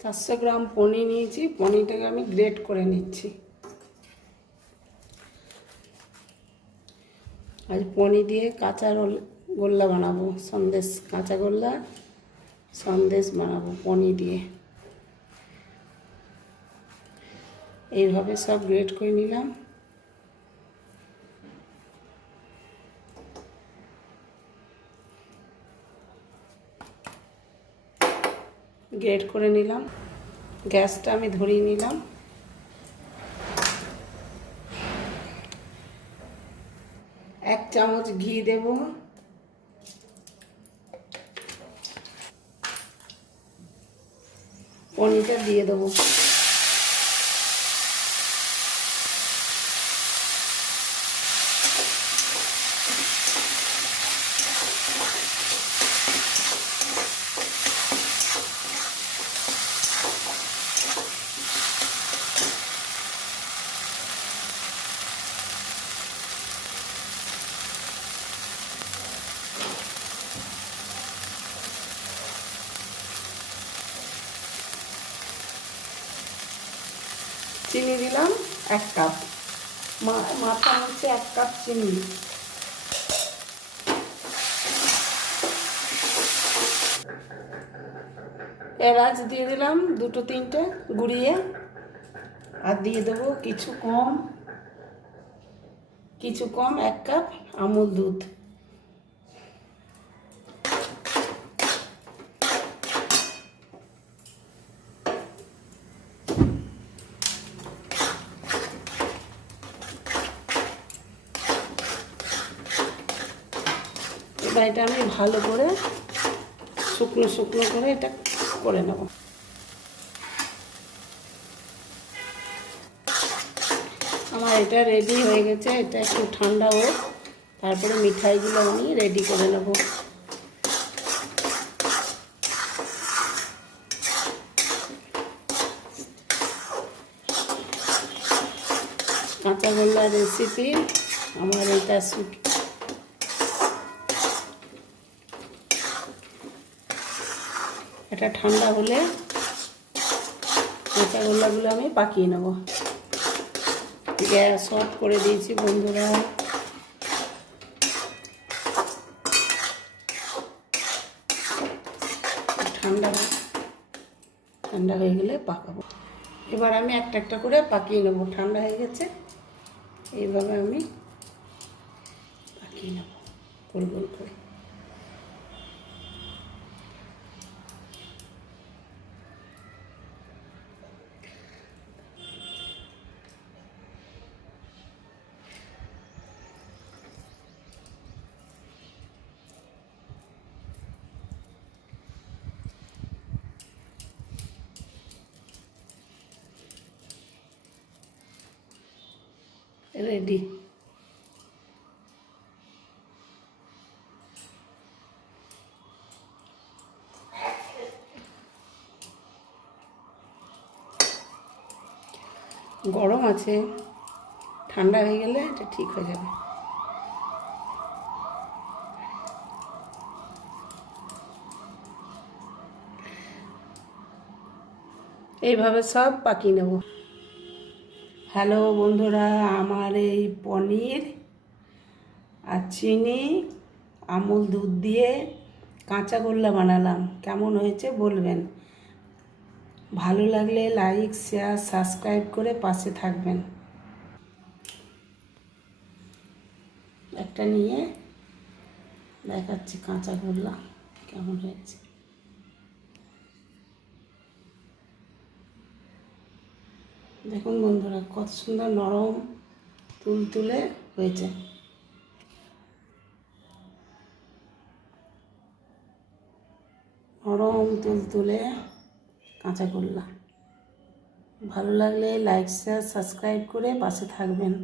চারশো গ্রাম পনির নিয়েছি, পনিরটাকে আমি গ্রেট করে নিচ্ছি। আজ পনির দিয়ে কাঁচা রোল, গোল্লা বানাবো, সন্দেশ, কাঁচা গোল্লা, সন্দেশ বানাবো পনির দিয়ে। এইভাবে সব গ্রেট করে নিলাম। গ্রেট করে নিলাম। গ্যাসটা আমি ধরিয়ে নিলাম। এক চামচ ঘি দেব। পনিরটা দিয়ে দেবো। চিনি দিলাম এক কাপ। মাথা হচ্ছে এক কাপ চিনি। এলাচ দিয়ে দিলাম দুটো তিনটে গুড়িয়ে। আর দিয়ে দেবো কিছু কম কিছু কম এক কাপ আমুল দুধ। এবার এটা আমি ভালো করে শুকনো শুকনো করে এটা করে নেব। আমার এটা রেডি হয়ে গেছে, এটা একটু ঠান্ডা হোক, তারপরে মিঠাইগুলো আমি রেডি করে নেব। কাঁচাগোল্লা রেসিপি আমার এটা এটা ঠান্ডা হলে কাঁচাগোল্লাগুলো আমি পাকিয়ে নেব। গ্যাস অফ করে দিয়েছি বন্ধুরা। ঠান্ডা ঠান্ডা হয়ে গেলে পাকাবো। এবার আমি একটা একটা করে পাকিয়ে নেব। ঠান্ডা হয়ে গেছে, এইভাবে আমি পাকিয়ে নেব, গোল গোল করে। রেডি গরম আছে। ঠান্ডা হয়ে গেলে এটা ঠিক হয়ে যাবে। এইভাবে সব পাকিয়ে নেব। হ্যালো বন্ধুরা, আমার এই পনির আর চিনি, আমুল দুধ দিয়ে কাঁচা গোল্লা বানালাম। কেমন হয়েছে বলবেন। ভালো লাগলে লাইক, শেয়ার, সাবস্ক্রাইব করে পাশে থাকবেন। একটা নিয়ে দেখাচ্ছি কাঁচা গোল্লা কেমন হয়েছে। দেখুন বন্ধুরা, কত সুন্দর নরম তুল তুলে হয়েছে। নরম তুলতুলে কাঁচা করলাম। ভালো লাগলে লাইক শেয়ার সাবস্ক্রাইব করে পাশে থাকবেন।